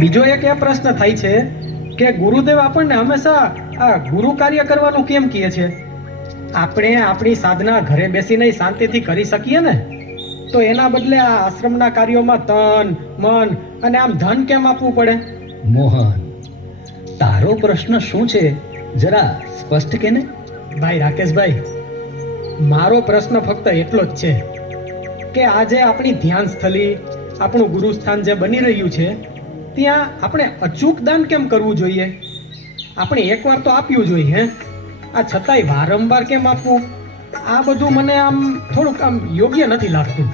બીજો એક એ પ્રશ્ન થાય છે કે ગુરુદેવ આપણને હંમેશા આ ગુરુ કાર્ય કરવાનું કેમ કહે છે? આપણે આપણી સાધના ઘરે બેસીને શાંતિથી કરી શકીએ ને, તો એના બદલે આ આશ્રમના કાર્યોમાં તન મન અને આમ ધન કેમ આપવું પડે? મોહન, તારો પ્રશ્ન શું છે જરા સ્પષ્ટ કે ને? ભાઈ રાકેશભાઈ, મારો પ્રશ્ન ફક્ત એટલો જ છે કે આજે આપણી ધ્યાન સ્થળી, આપણું ગુરુસ્થાન જે બની રહ્યું છે ત્યાં આપણે અચૂક દાન કેમ કરવું જોઈએ? આપણે એકવાર તો આપ્યું જોઈએ, હે? આ છતાંય વારંવાર કેમ આપવું? આ બધું મને આમ થોડુંક આમ યોગ્ય નથી લાગતું.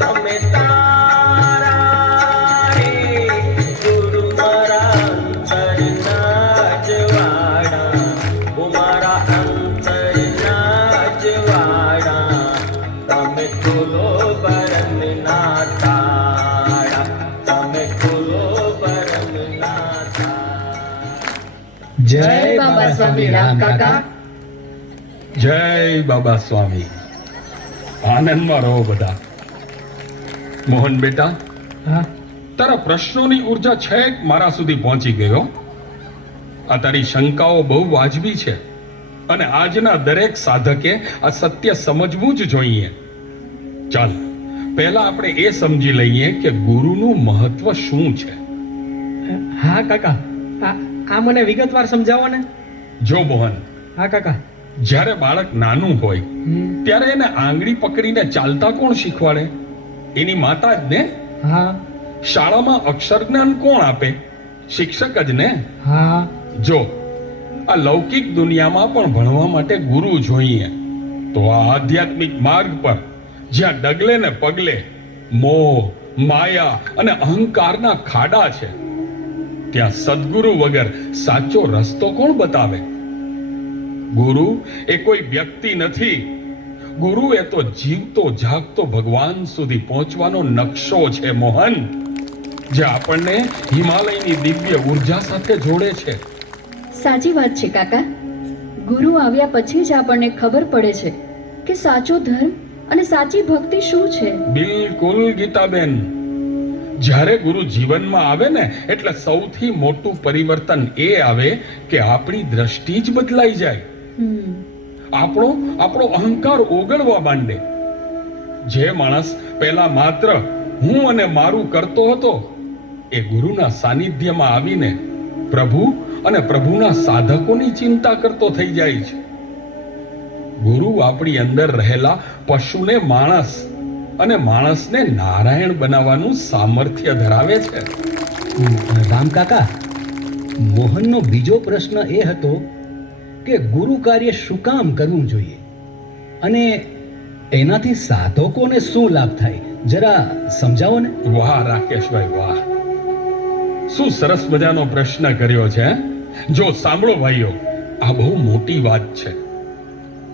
તમે તારા રે ગુરુ મારા અંતરના જવાડા, ઓ મારા અંતરના જવાડા, તમે ખોલો બરમના તાળા, તમે ખોલો બરમના તાળા. જય બાબા સ્વામી રામ કાકા. જય બાબા સ્વામી. આનંદમાં રહો બધા. મોહન બેટા, હા તારા પ્રશ્નોની ઉર્જા છેક મારા સુધી પહોંચી ગયો. આ તારી શંકાઓ બહુ વાજબી છે અને આજના દરેક સાધકે આ સત્ય સમજવું જ જોઈએ. ચાલ, પહેલા આપણે એ સમજી લઈએ કે ગુરુનું મહત્વ શું છે. હા કાકા, આ મને વિગતવાર સમજાવો ને. જો મોહન, હા કાકા. જ્યારે બાળક નાનું હોય ત્યારે એને આંગળી પકડીને ચાલતા કોણ શીખવાડે? એની માતા જ ને. હા શાળામાં અક્ષર જ્ઞાન કોણ આપે? શિક્ષક જ ને. હા જો આ લૌકિક દુનિયામાં પણ ભણવા માટે ગુરુ જોઈએ, તો આ આધ્યાત્મિક માર્ગ પર જ્યાં ડગલે ને પગલે મોહ, માયા અને અહંકારના ખાડા છે, ત્યાં સદગુરુ વગર સાચો રસ્તો કોણ બતાવે? ગુરુ એ કોઈ વ્યક્તિ નથી. ગુરુ એ તો જીવતો જાગતો ભગવાન સુધી પહોંચવાનો નકશો છે મોહન, જે આપણને હિમાલયની દિવ્ય ઉર્જા સાથે જોડે છે. સાચી વાત છે કાકા. ગુરુ આવ્યા પછી જ આપણને ખબર પડે છે કે સાચો ધર્મ અને સાચી ભક્તિ શું છે. બિલકુલ ગીતાબેન. જ્યારે ગુરુ જીવનમાં આવે ને, એટલે સૌથી મોટું પરિવર્તન એ આવે કે આપણી દ્રષ્ટિ જ બદલાઈ જાય. આપણો અહંકાર ઓગળવા માંડે. જે માણસ પહેલા માત્ર હું અને મારું કરતો હતો, એ ગુરુના સાનિધ્યમાં આવીને પ્રભુ અને પ્રભુના સાધકોની ચિંતા કરતો થઈ જાય છે. ગુરુ આપણી અંદર રહેલા પશુને માણસ અને માણસને નારાયણ બનાવવાનું સામર્થ્ય ધરાવે છે. રામ કાકા, મોહનનો બીજો પ્રશ્ન એ હતો કે ગુરુ કાર્ય શું કામ કરવું જોઈએ અને એનાથી સાધકોને શું લાભ થાય, જરા સમજાવો ને. વાહ રાકેશભાઈ, વાહ! શું સરસ મજાનો પ્રશ્ન કર્યો છે. જો સાંભળો ભાઈઓ, આ બહુ મોટી વાત છે.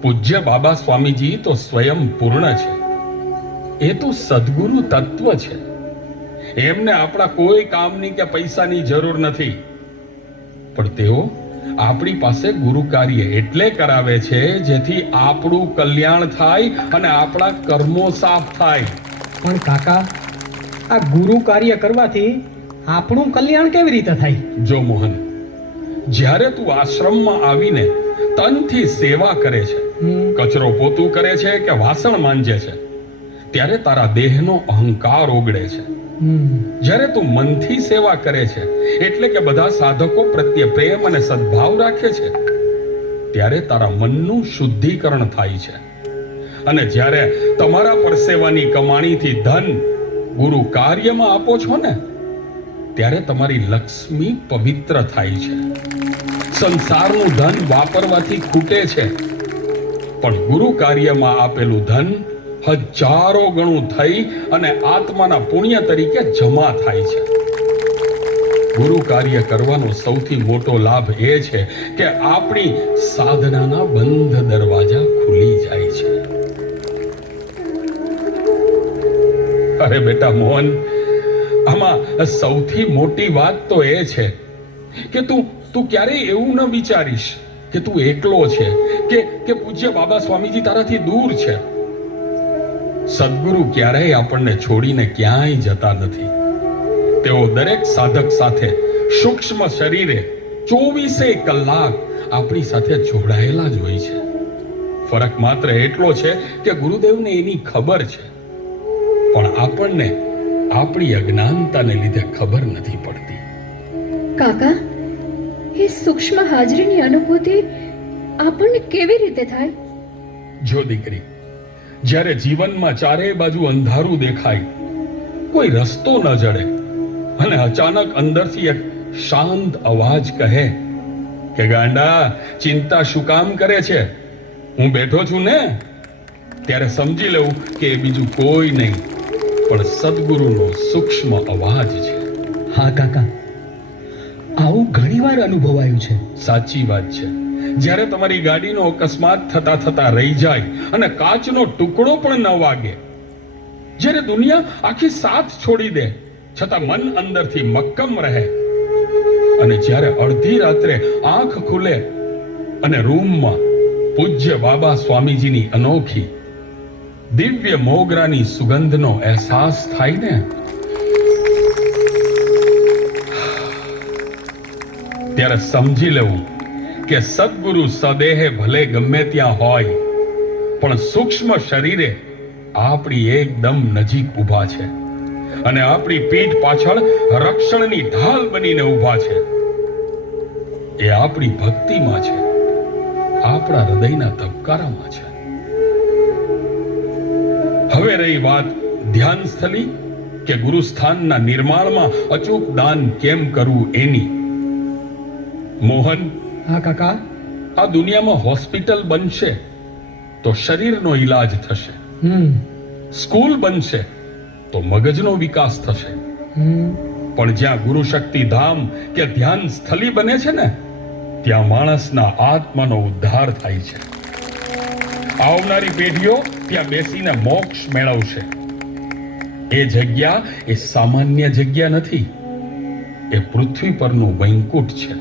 પૂજ્ય બાબા સ્વામીજી તો સ્વયં પૂર્ણ છે. એ તો સદગુરુ તત્વ છે. એમને આપણા કોઈ કામની કે પૈસાની જરૂર નથી, પણ તેઓ આપણી પાસે ગુરુ કાર્ય એટલે કરાવે છે જેથી આપણું કલ્યાણ થાય અને આપણા કર્મો સાફ થાય. પણ કાકા, આ ગુરુ કાર્ય કરવાથી આપણું કલ્યાણ કેવી રીતે થાય? જો મોહન, જ્યારે તું આશ્રમમાં આવીને તનથી સેવા કરે છે, કચરો પોતું કરે છે કે વાસણ માંજે છે, ત્યારે તારા દેહનો અહંકાર ઓગળે છે. જ્યારે તું મનથી સેવા કરે છે, એટલે કે બધા સાધકો પ્રત્યે પ્રેમ અને સદભાવ રાખે છે, ત્યારે તારા મનનું શુદ્ધિકરણ થાય છે. અને જ્યારે તમારા પરસેવાની કમાણીથી ધન ગુરુ કાર્યમાં આપો છો ને, ત્યારે તમારી લક્ષ્મી પવિત્ર થાય છે. સંસારનું ધન વાપરવાથી ખૂટે છે, પણ ગુરુ કાર્યમાં આપેલું ધન હજારો ગણું થઈ અને આત્માના પુણ્ય તરીકે જમા થાય છે. ગુરુ કાર્ય કરવાનો સૌથી મોટો લાભ એ છે કે આપણી સાધનાના બંધ દરવાજા ખુલી જાય છે. અરે બેટા મોહન, આમાં સૌથી મોટી વાત તો એ છે કે તું ક્યારેય એવું ન વિચારીશ કે તું એકલો છે કે પૂજ્ય બાબા સ્વામીજી તારાથી દૂર છે. સદગુરુ ક્યારેય આપણને છોડીને ક્યાંય જતા નથી. તેઓ દરેક સાધક સાથે સૂક્ષ્મ શરીરે 24 કલાક આપણી સાથે જોડાયેલા જ હોય છે. ફરક માત્ર એટલો છે કે ગુરુદેવને એની ખબર છે, પણ આપણને આપણી અજ્ઞાનતાને લીધે ખબર નથી પડતી. કાકા, એ સૂક્ષ્મ હાજરીની અનુભૂતિ આપણને કેવી રીતે થાય? જો દીકરી, જ્યારે જીવનમાં ચારે બાજુ અંધારું દેખાય, કોઈ રસ્તો ન જડે અને અચાનક અંદરથી એક શાંત અવાજ કહે કે ગાંડા, ચિંતા શું કામ કરે છે, હું બેઠો છું ને, ત્યારે સમજી લેવું કે એ બીજું કોઈ નહીં પણ સદગુરુનો સૂક્ષ્મ અવાજ છે. હા કાકા, આવું ઘણીવાર અનુભવાયું છે. સાચી વાત છે. જ્યારે તમારી ગાડીનો અકસ્માત થતા થતા રહી જાય અને કાચનો ટુકડો પણ ન વાગે, જ્યારે દુનિયા આખી સાથ છોડી દે છતાં મન અંદરથી મક્કમ રહે, અને જ્યારે અડધી રાત્રે આંખ ખુલે અને રૂમમાં પૂજ્ય બાબા સ્વામીજીની અનોખી દિવ્ય મોગરાની સુગંધનો અહેસાસ થાય ને, ત્યારે સમજી લેવું કે સદગુરુ સદેહે ભલે ગમે ત્યાં હોય, પણ સૂક્ષ્મ શરીરે આપણી એકદમ નજીક ઊભા છે અને આપણી પીઠ પાછળ રક્ષણની ઢાલ બનીને ઊભા છે. એ આપણી ભક્તિમાં છે, આપણા હૃદયના ધબકારામાં છે. હવે રહી વાત ધ્યાન સ્થલી કે ગુરુસ્થાનના નિર્માણમાં અચૂક દાન કેમ કરવું એની. મોહન, હા કાકા. આ દુનિયામાં હોસ્પિટલ બનશે તો શરીરનો ઈલાજ થશે, સ્કૂલ બનશે તો મગજનો વિકાસ થશે, પણ જ્યાં ગુરુ શક્તિ ધામ કે ધ્યાન સ્થલી બને છે ને, ત્યાં માણસના આત્માનો ઉદ્ધાર થાય છે. આવનારી પેઢીઓ ત્યાં બેસીને મોક્ષ મેળવશે. એ જગ્યા એ સામાન્ય જગ્યા નથી, એ પૃથ્વી પરનું વૈકુંઠ છે.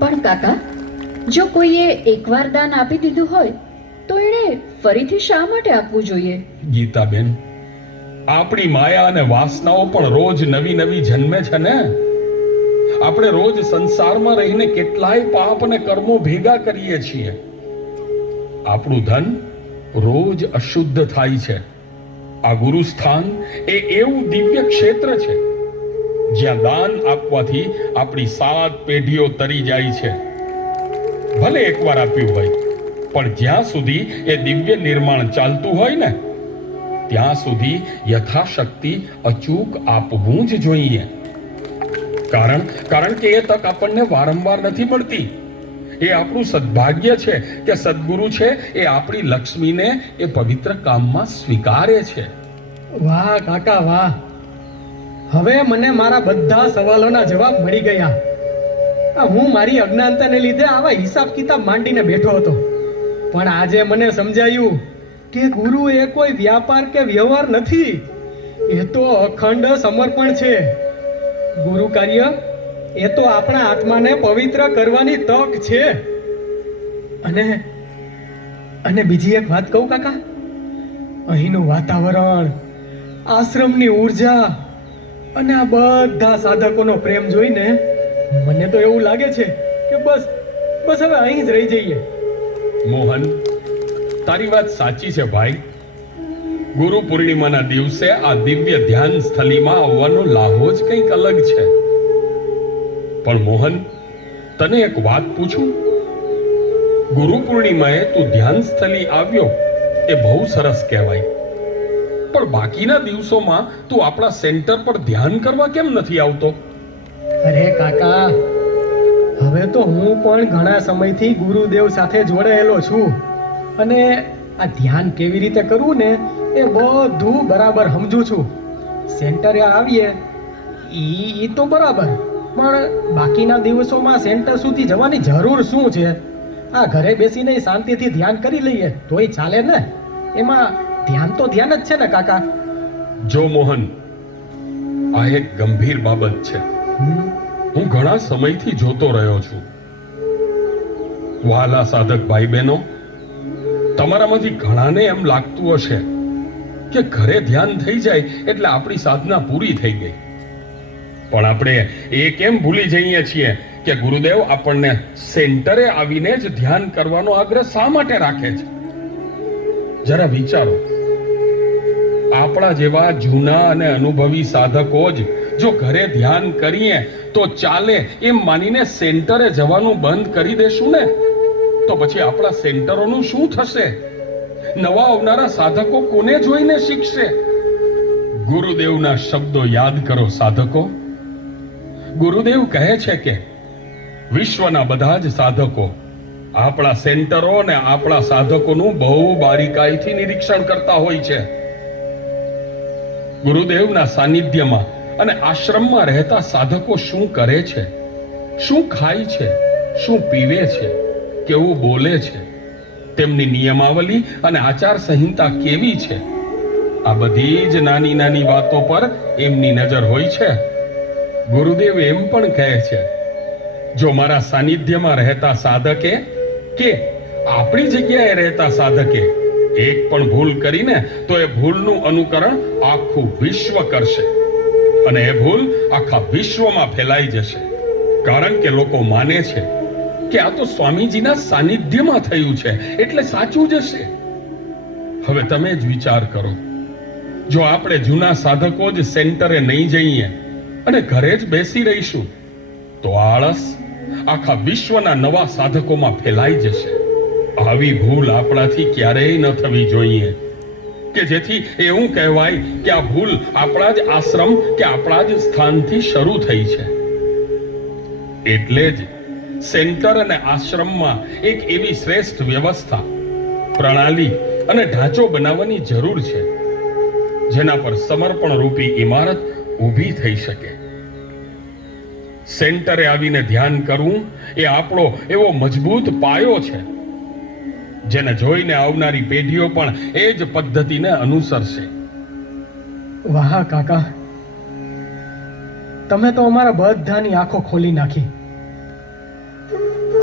પણ કાકા, જો કોઈએ એકવાર દાન આપી દીધું હોય તો એણે ફરીથી શા માટે આપવું જોઈએ? ગીતાબેન, આપણી માયા અને વાસનાઓ પણ રોજ નવી નવી જન્મે છે ને. આપણે રોજ સંસારમાં રહીને કેટલાય પાપ અને કર્મો ભેગા કરીએ છીએ. આપણું ધન રોજ અશુદ્ધ થાય છે. આ ગુરુસ્થાન એ એવું દિવ્ય ક્ષેત્ર છે જ્યાં દાન આપવાથી આપણી 7 પેઢીઓ તરી જાય છે. ભલે એકવાર આપ્યું હોય, પણ જ્યાં સુધી એ દિવ્ય નિર્માણ ચાલતું હોય ને, ત્યાં સુધી યથાશક્તિ અચૂક આપવું જ જોઈએ. કારણ કે એ તક આપણને વારંવાર નથી મળતી. એ આપણું સદભાગ્ય છે કે સદગુરુ છે એ આપણી લક્ષ્મીને એ પવિત્ર કામમાં સ્વીકારે છે. વાહ કાકા વાહ! હવે મને મારા બધા સવાલોના જવાબ મળી ગયા. હું મારી અજ્ઞાનતાને લીધે આવા હિસાબ કિતાબ માંડીને બેઠો હતો, પણ આજે મને સમજાયું કે ગુરુ એ કોઈ વ્યાપાર કે વ્યવહાર નથી, એ તો અખંડ સમર્પણ છે. ગુરુ કાર્ય એ તો આપણા આત્માને પવિત્ર કરવાની તક છે. અને બીજી એક વાત કહું કાકા, અહીંનું વાતાવરણ, આશ્રમની ઉર્જા અને આ બધા સાધકોનો પ્રેમ જોઈને મને તો એવું લાગે છે કે બસ હવે અહીં જ રહી જઈએ. મોહન, તારી વાત સાચી છે ભાઈ. ગુરુ પૂર્ણિમાના દિવસે આ દિવ્ય ધ્યાન સ્થલીમાં આવવાનો લાહો જ કંઈક અલગ છે. પણ મોહન, તને એક વાત પૂછું? ગુરુ પૂર્ણિમાએ તું ધ્યાન સ્થલી આવ્યો એ બહુ સરસ કહેવાય, પણ બાકીના દિવસોમાં તું આપણા સેન્ટર પર ધ્યાન કરવા કેમ નથી આવતો? અરે કાકા, હવે તો હું પણ ઘણા સમયથી ગુરુદેવ સાથે જોડાયેલો છું અને આ ધ્યાન કેવી રીતે કરવું ને એ બધું બરાબર સમજુ છું. સેન્ટરે આવીએ ઈ તો બરાબર, પણ બાકીના દિવસોમાં સેન્ટર સુધી જવાની જરૂર શું છે? આ ઘરે બેસીને શાંતિથી ધ્યાન કરી લઈએ તોય ચાલે ને. એમાં ધ્યાન તો ધ્યાન જ છે ને કાકા. જો મોહન, આ એક ગંભીર બાબત છે. હું ઘણા સમયથી જોતો રહ્યો છું. વહાલા સાધક ભાઈ બહેનો, તમારામાંથી ઘણાને એમ લાગતું હશે કે ઘરે ધ્યાન થઈ જાય એટલે આપણી સાધના પૂરી થઈ ગઈ. પણ આપણે એ કેમ ભૂલી જઈએ છીએ કે ગુરુદેવ આપણને સેન્ટરે આવીને જ ધ્યાન કરવાનો આગ્રહ શા માટે રાખે છે? જરા વિચારો, આપણા જેવા જૂના અને અનુભવી સાધકો જ જો ઘરે ધ્યાન કરીએ તો ચાલે એમ માનીને સેન્ટરે જવાનું બંધ કરી દેશું ને, તો પછી આપણા સેન્ટરોનું શું થશે? નવા આવનારા સાધકો કોને જોઈને શીખશે? ગુરુદેવના શબ્દો યાદ કરો સાધકો. ગુરુદેવ કહે છે કે વિશ્વના બધા જ સાધકો આપણા સેન્ટરો અને આપણા સાધકોનું બહુ બારીકાઈથી નિરીક્ષણ કરતા હોય છે. ગુરુદેવના સાનિધ્યમાં અને આશ્રમમાં રહેતા સાધકો શું કરે છે, શું ખાય છે, શું પીવે છે, કેવું બોલે છે, તેમની નિયમાવલી અને આચાર સંહિતા કેવી છે, આ બધી જ નાની નાની વાતો પર એમની નજર હોય છે. ગુરુદેવ એમ પણ કહે છે, જો મારા સાનિધ્યમાં રહેતા સાધકે કે આપણી જગ્યાએ રહેતા સાધકે એક પણ ભૂલ કરીને તો એ ભૂલનું અનુકરણ આખું વિશ્વ કરશે અને એ ભૂલ આખા વિશ્વમાં ફેલાઈ જશે. કારણ કે લોકો માને છે કે આ તો સ્વામીજીના સાનિધ્યમાં થયું છે એટલે સાચું જ હશે. હવે તમે જ વિચાર કરો, જો આપણે જૂના સાધકો જ સેન્ટરે નહીં જઈએ અને ઘરે જ બેસી રહીશું તો આળસ આખા વિશ્વના નવા સાધકોમાં ફેલાઈ જશે. આવી ભૂલ આપણાથી ક્યારેય ન થવી જોઈએ કે જેથી એવું કહેવાય કે આ ભૂલ આપણા જ આશ્રમ કે આપણા જ સ્થાનથી શરૂ થઈ છે. એટલે જ સેન્ટર અને આશ્રમમાં એક એવી શ્રેષ્ઠ વ્યવસ્થા, પ્રણાલી અને ઢાંચો બનાવવાની જરૂર છે જેના પર સમર્પણ રૂપી ઇમારત ઊભી થઈ શકે. સેન્ટરે આવીને ધ્યાન કરવું એ આપણો એવો મજબૂત પાયો છે જેને જોઈને આવનારી પેઢીઓ પણ એ જ પદ્ધતિને અનુસરશે. વાહ કાકા, તમે તો અમારા બધાની આંખો ખોલી નાખી.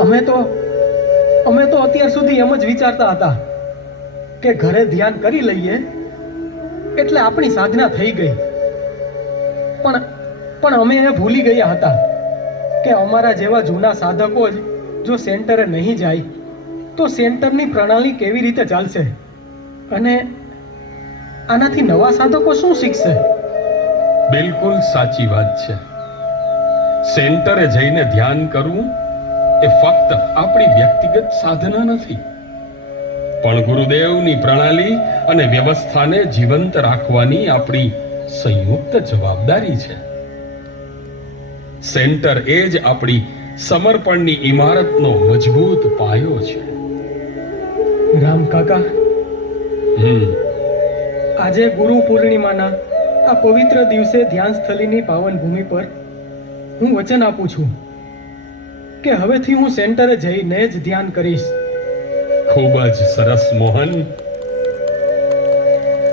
અમે તો અત્યાર સુધી એમ જ વિચારતા હતા કે ઘરે ધ્યાન કરી લઈએ એટલે આપણી સાધના થઈ ગઈ. પણ અમે એ ભૂલી ગયા હતા કે અમારા જેવા જૂના સાધકો જ જો સેન્ટરે નહીં જાય તો સેન્ટરની પ્રણાલી કેવી રીતે ચાલશે અને આનાથી નવા સાધકો શું શીખશે? બિલકુલ સાચી વાત છે. સેન્ટરે જઈને ધ્યાન કરવું એ ફક્ત આપણી વ્યક્તિગત સાધના નથી, પણ ગુરુદેવની પ્રણાલી અને વ્યવસ્થાને જીવંત રાખવાની આપણી સંયુક્ત જવાબદારી છે. સેન્ટર એ જ આપણી સમર્પણની ઇમારતનો મજબૂત પાયો છે. રામ કાકા, આજે ગુરુ પૂર્ણિમાના આ પવિત્ર દિવસે ધ્યાન સ્થળીની પાવન ભૂમિ પર હું વચન આપું છું કે હવેથી હું સેન્ટરે જઈને જ ધ્યાન કરીશ. ખૂબ જ સરસ મોહન.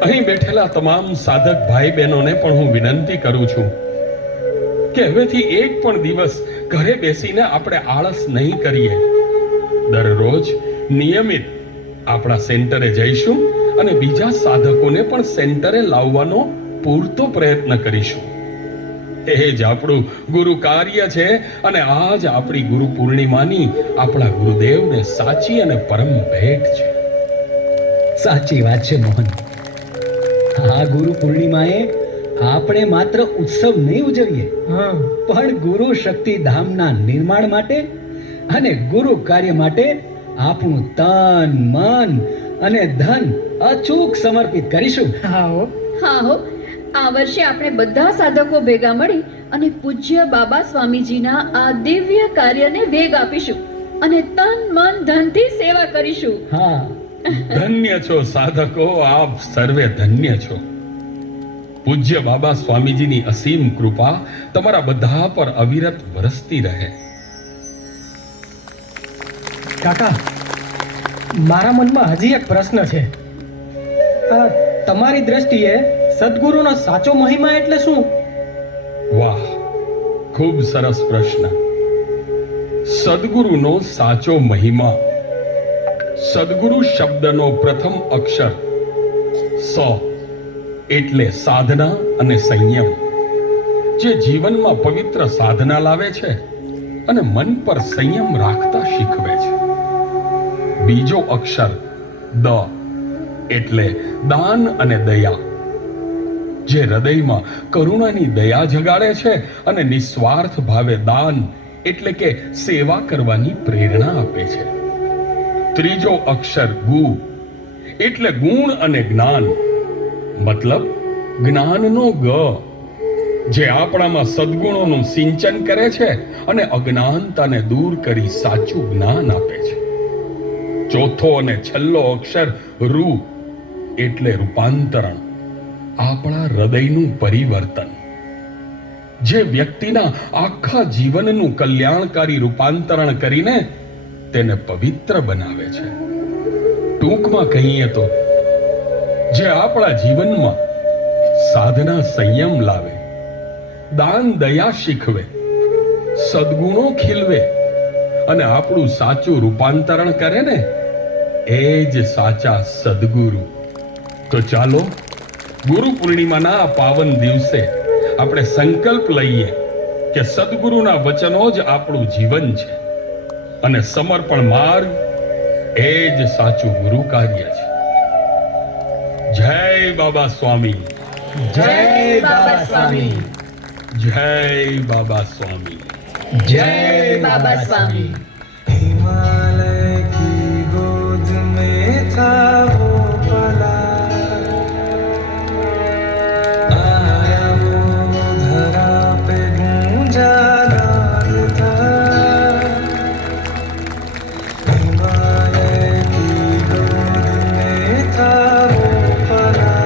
અહીં બેઠેલા તમામ સાધક ભાઈ બહેનોને પણ હું વિનંતી કરું છું કે હવેથી એક પણ દિવસ ઘરે બેસીને આપણે આળસ નહીં કરીએ. દરરોજ નિયમિત આપણા સેન્ટરે જઈશું અને બીજા સાધકોને પણ સેન્ટરે લાવવાનો પૂરતો પ્રયત્ન કરીશું. એ જ આપણું ગુરુ કાર્ય છે અને આ જ આપણી ગુરુ પૂર્ણિમાની આપણા ગુરુદેવને સાચી અને પરમ ભેટ છે. સાચી વાત છે મોહન. આ ગુરુ પૂર્ણિમાએ આપણે માત્ર ઉત્સવ નહીં ઉજવીએ, પણ ગુરુ શક્તિ ધામના નિર્માણ માટે અને ગુરુ કાર્ય માટે આપણું તન, મન અને ધન અચૂક સમર્પિત કરીશું. હા હો, આ વર્ષે આપણે બધા સાધકો ભેગા મળી અને પૂજ્ય બાબા સ્વામીજીના આ દિવ્ય કાર્યને વેગ આપીશું અને તન, મન, ધનથી સેવા કરીશું. હા, ધન્ય છો સાધકો, આપ સર્વે ધન્ય છો. પૂજ્ય બાબા સ્વામીજીની અસીમ કૃપા તમારા બધા પર અવિરત વરસતી રહે. કાકા, મારા મનમાં હજી એક પ્રશ્ન છે. તમારી દ્રષ્ટિએ સદગુરુનો સાચો મહિમા એટલે શું? વાહ, ખૂબ સરસ પ્રશ્ન. સદગુરુનો સાચો મહિમા. સદગુરુ શબ્દનો પ્રથમ અક્ષર સ એટલે સાધના અને સંયમ. જે જીવનમાં પવિત્ર સાધના લાવે છે અને મન પર સંયમ રાખતા શીખવે છે. બીજો અક્ષર દ એટલે દાન અને દયા, જે હૃદયમાં કરુણાની દયા જગાડે છે અને નિસ્વાર્થ ભાવે દાન એટલે કે સેવા કરવાની પ્રેરણા આપે છે. ત્રીજો અક્ષર ગુ એટલે ગુણ અને જ્ઞાન, મતલબ જ્ઞાનનો ગ, જે આપણામાં સદ્ગુણોનું સિંચન કરે છે અને અજ્ઞાનતાને દૂર કરી સાચું જ્ઞાન આપે છે. ચોથો અને છેલ્લો અક્ષર રૂ એટલે રૂપાંતરણ, આપણા હૃદયનું પરિવર્તન, જે વ્યક્તિના આખા જીવનનું કલ્યાણકારી રૂપાંતરણ કરીને તેને પવિત્ર બનાવે છે. ટૂંકમાં કહીએ તો જે આપણા જીવનમાં સાધના સંયમ લાવે, દાન દયા શીખવે, સદ્ગુણો ખીલવે અને આપણું સાચું રૂપાંતરણ કરે ને, એ જ સાચા સદ્ગુરુ. તો ચાલો ગુરુ પૂર્ણિમાના આ પાવન દિવસે આપણે સંકલ્પ લઈએ કે સદ્ગુરુના વચનો જ આપણું જીવન છે અને સમર્પણ માર્ગ એ જ સાચું ગુરુ કાર્ય છે. જય બાબા સ્વામી, જય બાબા સ્વામી, જય બાબા સ્વામી. જય બાબા સ્વામી. हिमालय की गोद में था वो पला, आया वो धरा पे गूंजा नाद था. हिमालय की गोद में था वो पला,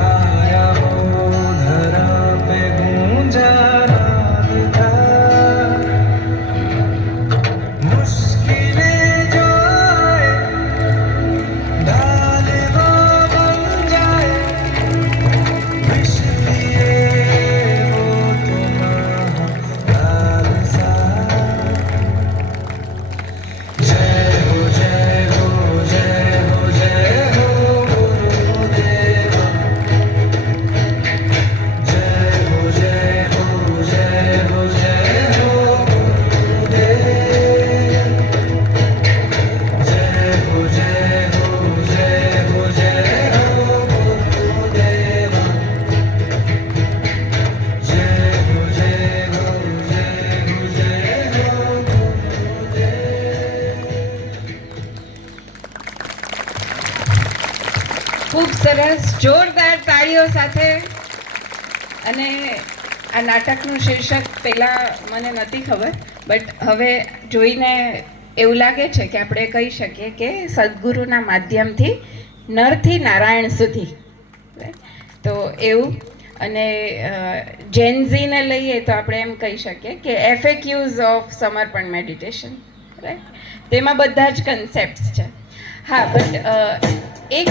आया वो धरा पे गूंजा नाद था. मुश्किलें जो आए ढाल वो बन जाए, विश लिए वो तुम्हारा सा. जय हो जय हो जय हो जय हो गुरुदेव, जय हो जय हो जय हो जय हो गुरुदेव, जय हो जय हो जय हो जय हो गुरुदेव, जय हो जय हो जय हो जय हो गुरुदेव. ખૂબ સરસ, જોરદાર તાળીઓ સાથે. અને આ નાટકનું શીર્ષક પહેલાં મને નહોતી ખબર, બટ હવે જોઈને એવું લાગે છે કે આપણે કહી શકીએ કે સદગુરુના માધ્યમથી નરથી નારાયણ સુધી. તો એવું. અને જેનઝીને લઈએ તો આપણે એમ કહી શકીએ કે FAQs ઓફ સમર્પણ મેડિટેશન, રાઈટ? તેમાં બધા જ કન્સેપ્ટ્સ છે. હા, બટ એક